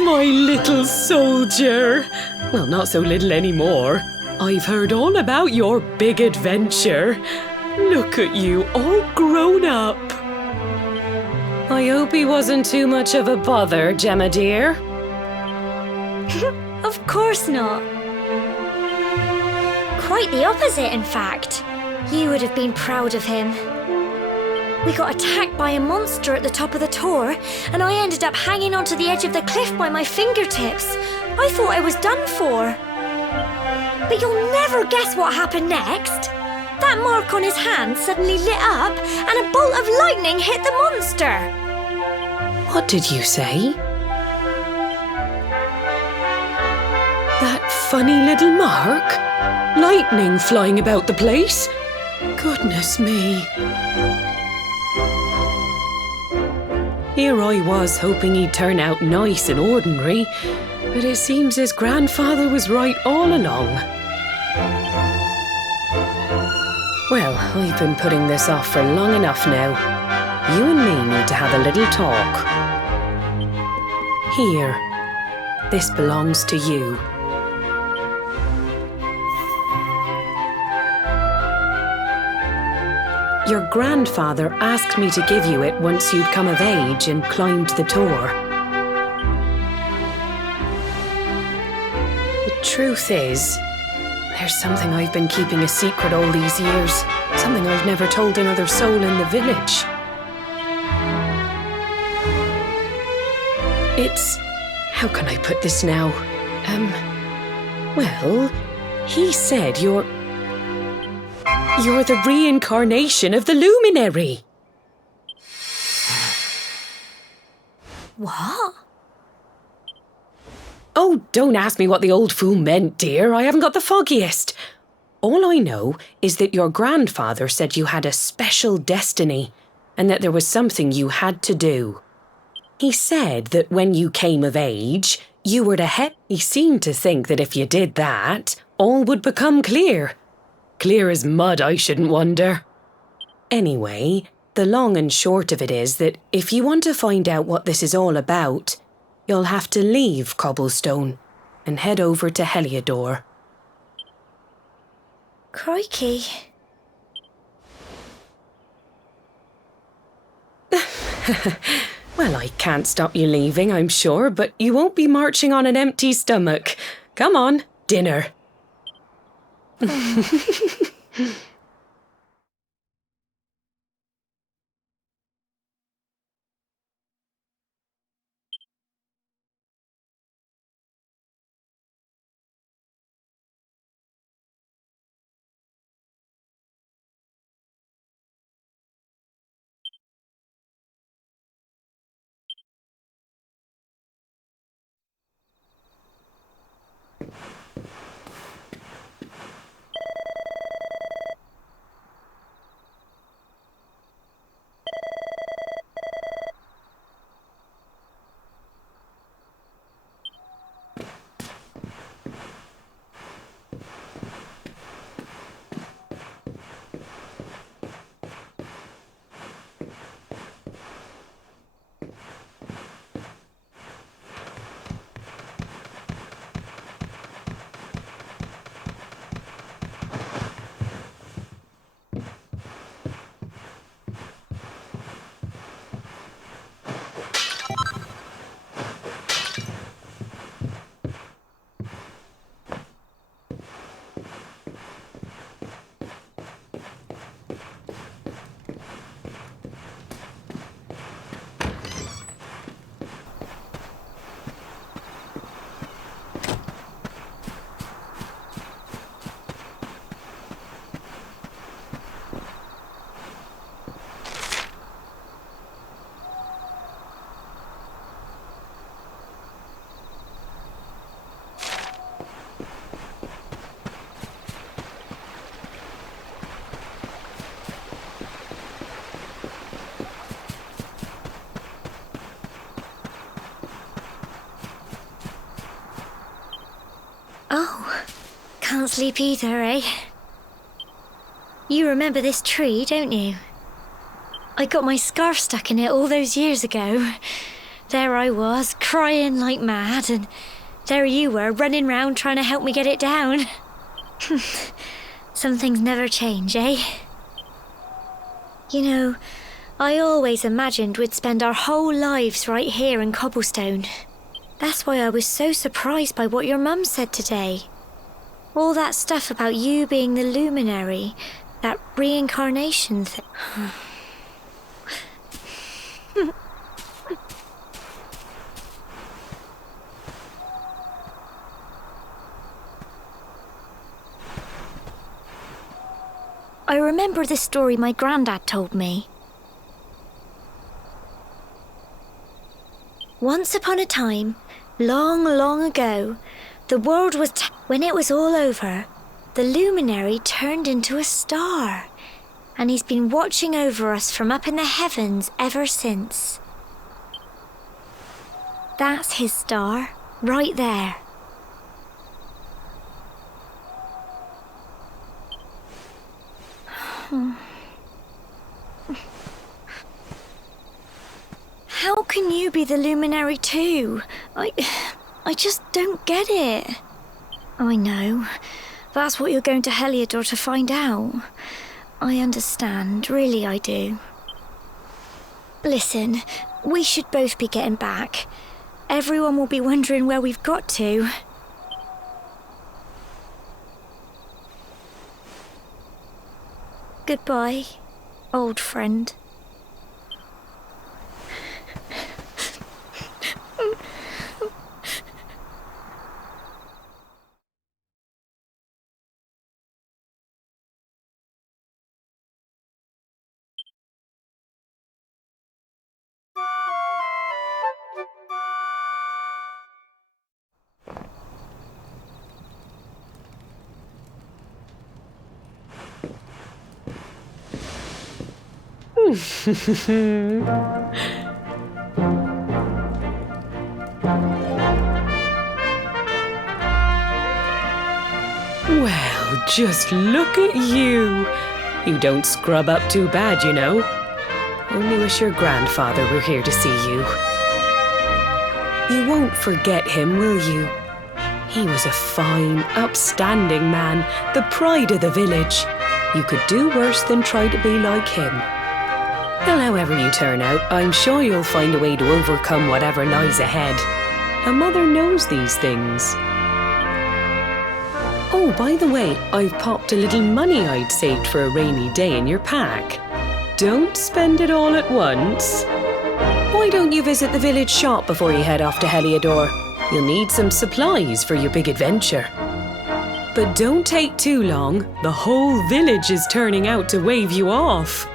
My little soldier. Well, not so little anymore. I've heard all about your big adventure. Look at you, all grown up. I hope he wasn't too much of a bother, Gemma dear. Of course not. Quite the opposite, in fact. You would have been proud of him. We got attacked by a monster at the top of the tower, and I ended up hanging onto the edge of the cliff by my fingertips. I thought I was done for. But you'll never guess what happened next. That mark on his hand suddenly lit up, and a bolt of lightning hit the monster. What did you say? That funny little mark? Lightning flying about the place? Goodness me. Here I was hoping he'd turn out nice and ordinary, but it seems his grandfather was right all along. Well, I've been putting this off for long enough now. You and me need to have a little talk. Here, this belongs to you. Your grandfather asked me to give you it once you'd come of age and climbed the tower. The truth is, there's something I've been keeping a secret all these years. Something I've never told another soul in the village. It's... how can I put this now? Well, he said you're the reincarnation of the Luminary. What? Oh, don't ask me what the old fool meant, dear. I haven't got the foggiest. All I know is that your grandfather said you had a special destiny and that there was something you had to do. He said that when you came of age, you were to head. He seemed to think that if you did that, all would become clear. Clear as mud, I shouldn't wonder. Anyway, the long and short of it is that if you want to find out what this is all about, you'll have to leave Cobblestone and head over to Heliodor. Crikey. Well, I can't stop you leaving, I'm sure, but you won't be marching on an empty stomach. Come on, dinner. Oh, can't sleep either, eh? You remember this tree, don't you? I got my scarf stuck in it all those years ago. There I was, crying like mad, and there you were, running round trying to help me get it down. Some things never change, eh? You know, I always imagined we'd spend our whole lives right here in Cobblestone. That's why I was so surprised by what your mum said today. All that stuff about you being the Luminary, that reincarnation thing. I remember the story my granddad told me. Once upon a time, long, long ago, the world was when it was all over, the Luminary turned into a star, and he's been watching over us from up in the heavens ever since. That's his star, right there. How can you be the Luminary too? I just don't get it. I know. That's what you're going to Heliodor to find out. I understand, really I do. Listen, we should both be getting back. Everyone will be wondering where we've got to. Goodbye, old friend. Well, just look at you. You don't scrub up too bad, you know. Only wish your grandfather were here to see you. You won't forget him, will you? He was a fine, upstanding man, the pride of the village. You could do worse than try to be like him. Well, however you turn out, I'm sure you'll find a way to overcome whatever lies ahead. A mother knows these things. Oh, by the way, I've popped a little money I'd saved for a rainy day in your pack. Don't spend it all at once. Why don't you visit the village shop before you head off to Heliodor? You'll need some supplies for your big adventure. But don't take too long. The whole village is turning out to wave you off.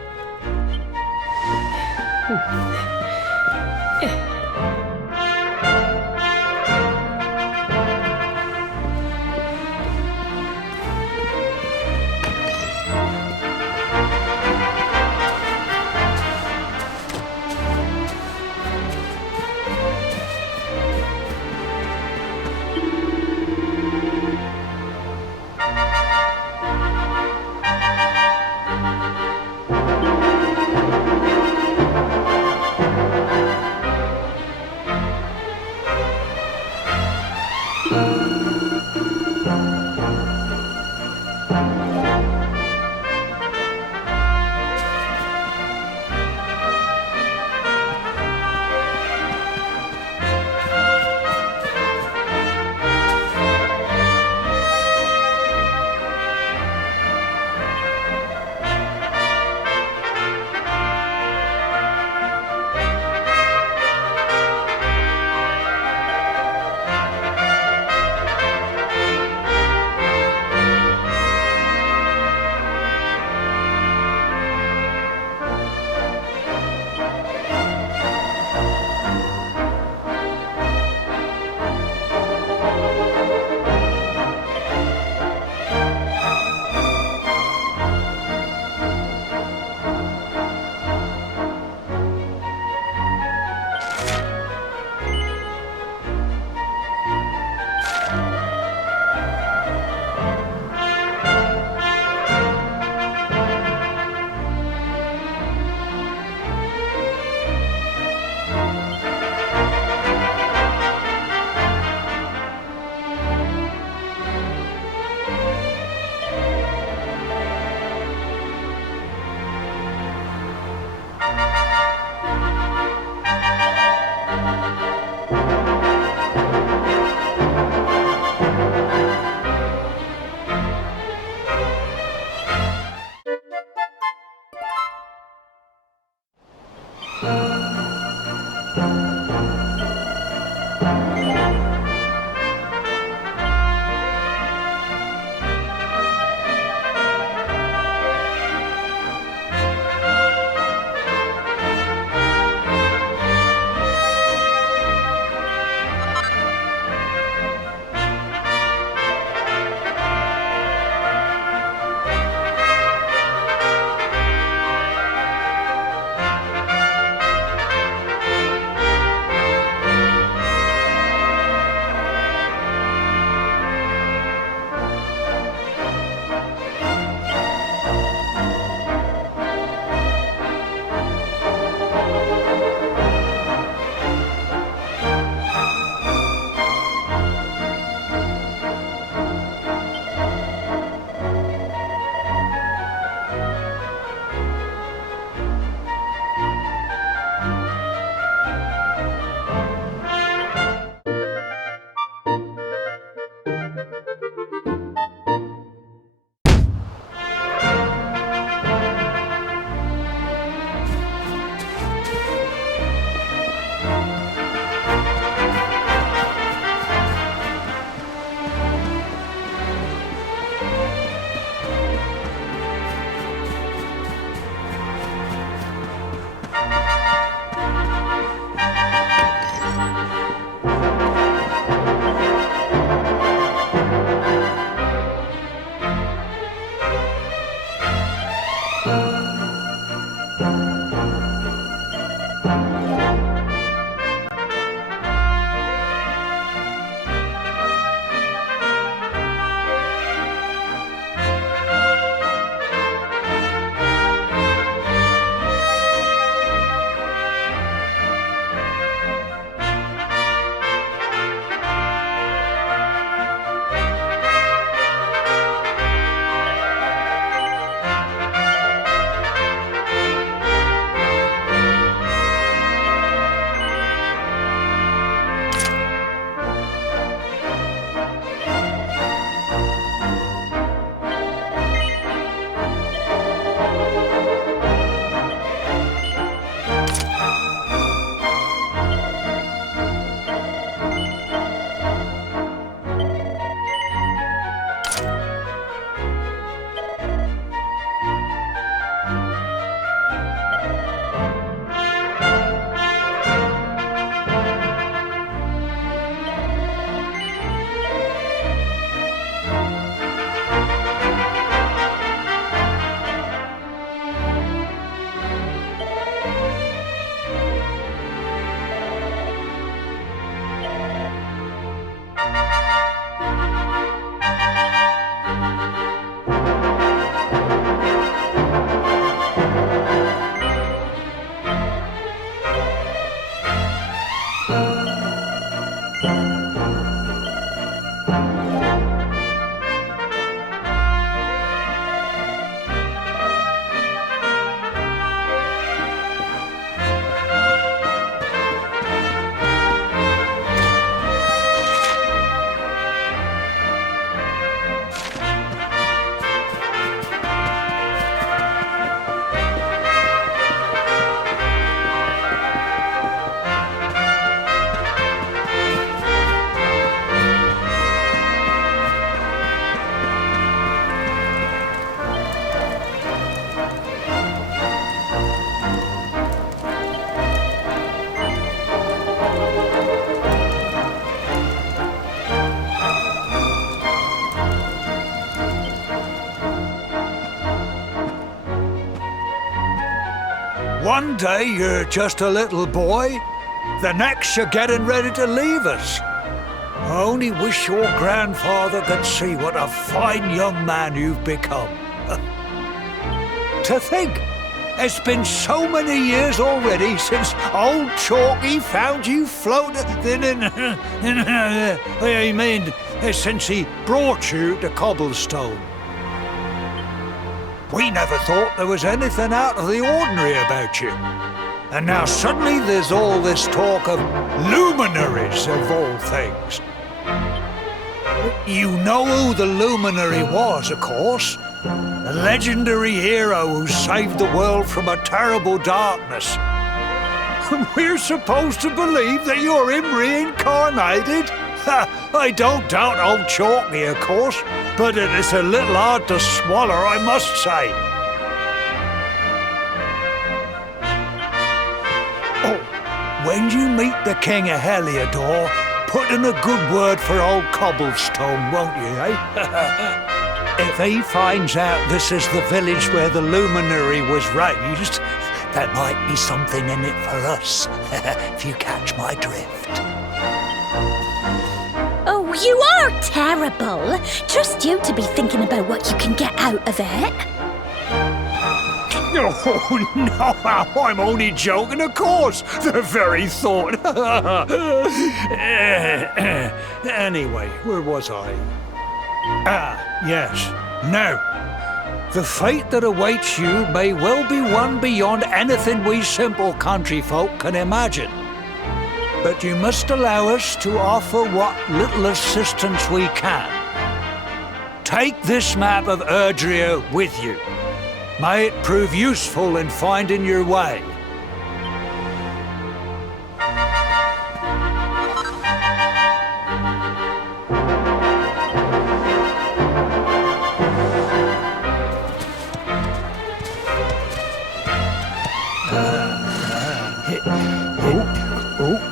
One day you're just a little boy, the next you're getting ready to leave us. I only wish your grandfather could see what a fine young man you've become. To think, it's been so many years already since old Chalky found you floating since he brought you to Cobblestone. We never thought there was anything out of the ordinary about you. And now suddenly there's all this talk of luminaries of all things. You know who the Luminary was, of course. A legendary hero who saved the world from a terrible darkness. We're supposed to believe that you're him reincarnated? I don't doubt old Chalky, of course, but it is a little hard to swallow, I must say. Oh, when you meet the King of Heliodor, put in a good word for old Cobblestone, won't you, eh? If he finds out this is the village where the Luminary was raised, there might be something in it for us, if you catch my drift. Oh, you are terrible. Trust you to be thinking about what you can get out of it. Oh, no, I'm only joking, of course. The very thought. Anyway, where was I? Ah, yes. Now, the fate that awaits you may well be one beyond anything we simple country folk can imagine. But you must allow us to offer what little assistance we can. Take this map of Erdrea with you. May it prove useful in finding your way.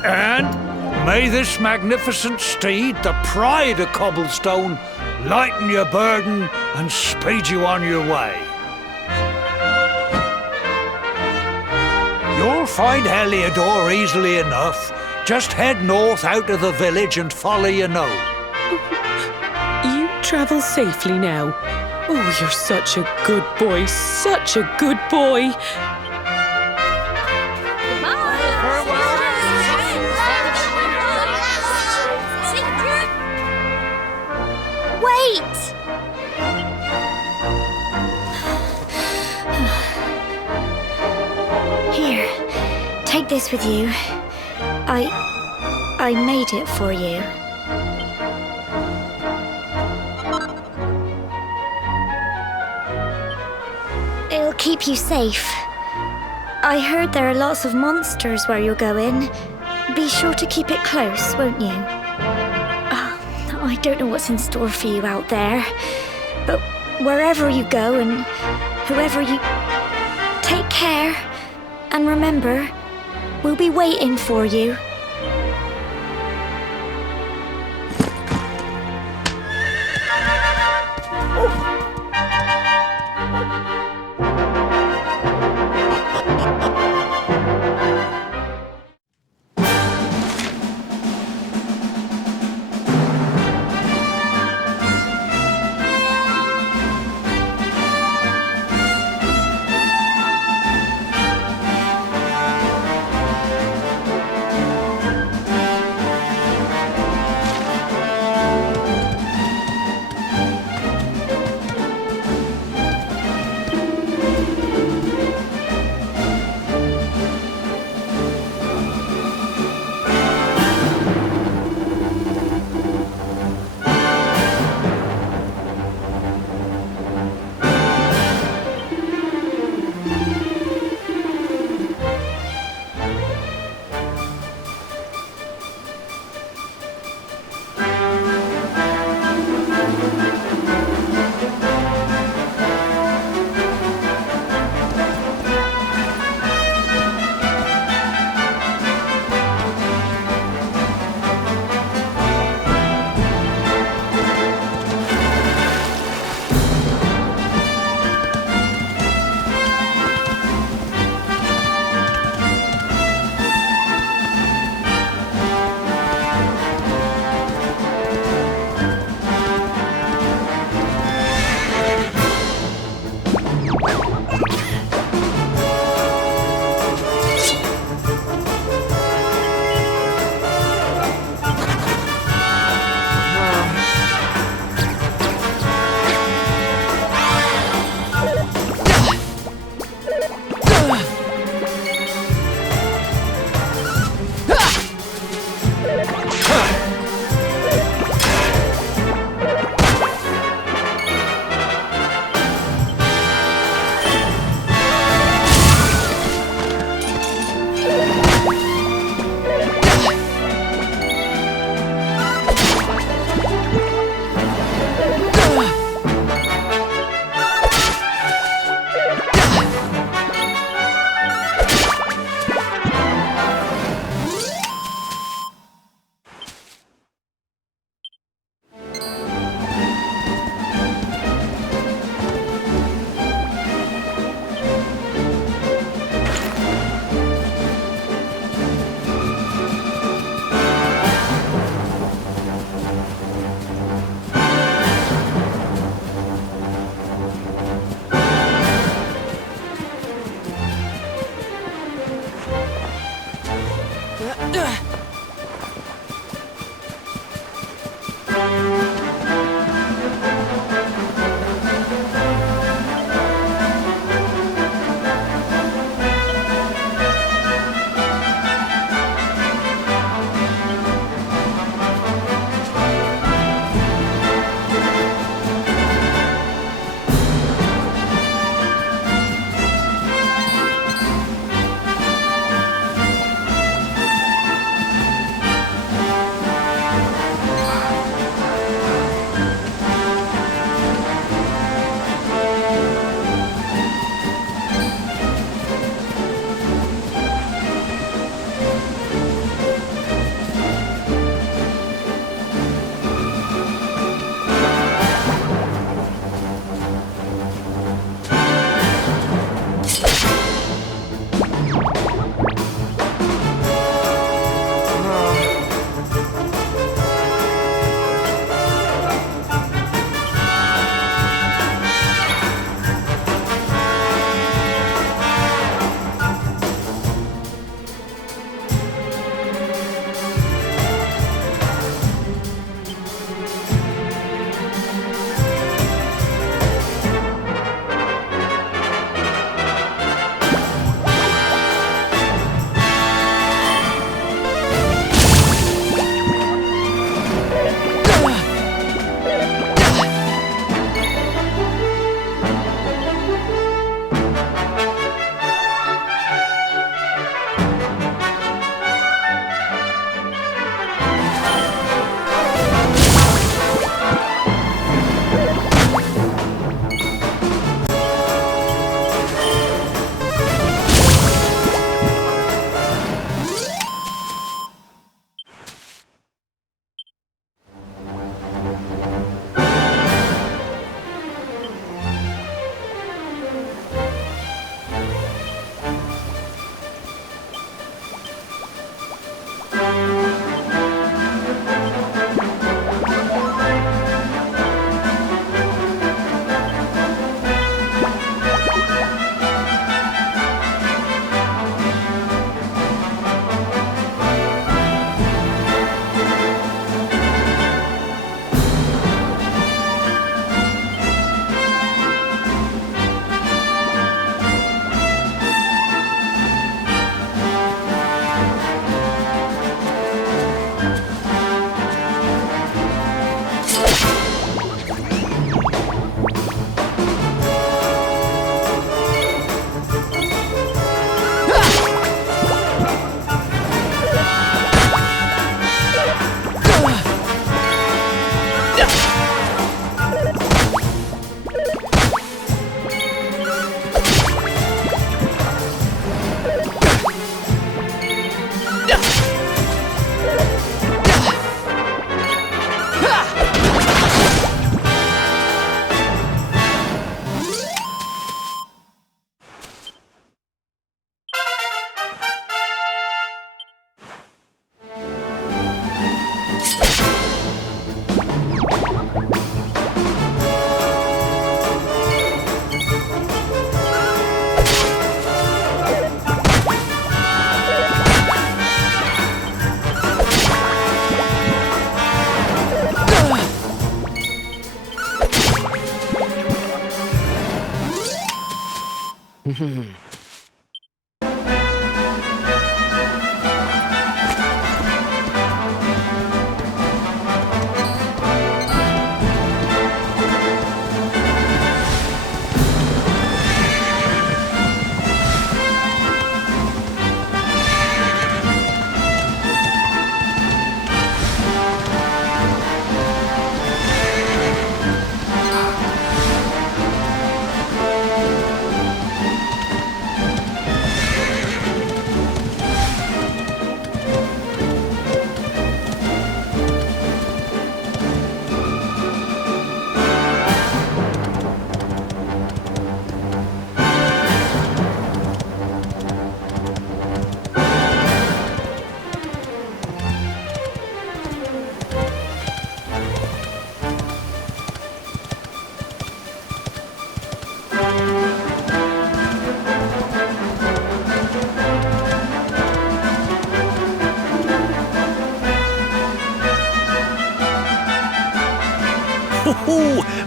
And may this magnificent steed, the pride of Cobblestone, lighten your burden and speed you on your way. You'll find Heliodor easily enough. Just head north out of the village and follow your nose. You travel safely now. Oh, you're such a good boy, such a good boy. Wait! Here, take this with you. I made it for you. It'll keep you safe. I heard there are lots of monsters where you're going. Be sure to keep it close, won't you? I don't know what's in store for you out there, but wherever you go and whoever you... Take care, and remember, we'll be waiting for you.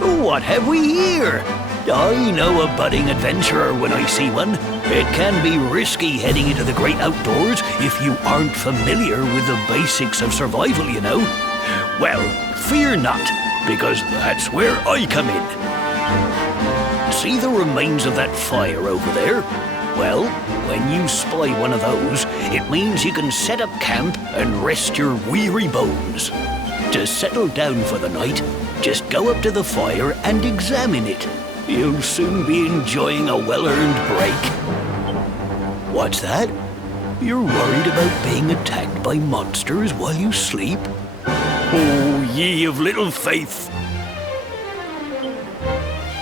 Oh, what have we here? I know a budding adventurer when I see one. It can be risky heading into the great outdoors if you aren't familiar with the basics of survival, you know. Well, fear not, because that's where I come in. See the remains of that fire over there? Well, when you spy one of those, it means you can set up camp and rest your weary bones. To settle down for the night, just go up to the fire and examine it. You'll soon be enjoying a well-earned break. What's that? You're worried about being attacked by monsters while you sleep? Oh, ye of little faith!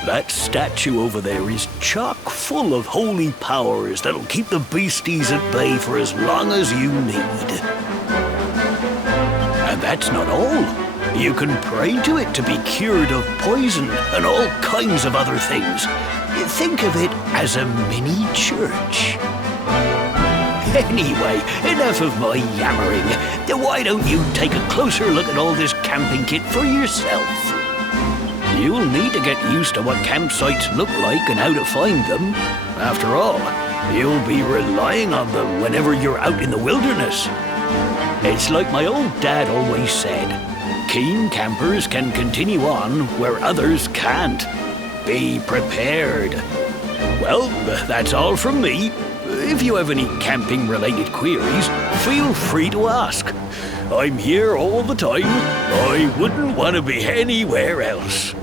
That statue over there is chock full of holy powers that'll keep the beasties at bay for as long as you need. And that's not all. You can pray to it to be cured of poison and all kinds of other things. Think of it as a mini church. Anyway, enough of my yammering. Why don't you take a closer look at all this camping kit for yourself? You'll need to get used to what campsites look like and how to find them. After all, you'll be relying on them whenever you're out in the wilderness. It's like my old dad always said, keen campers can continue on where others can't. Be prepared. Well, that's all from me. If you have any camping-related queries, feel free to ask. I'm here all the time. I wouldn't want to be anywhere else.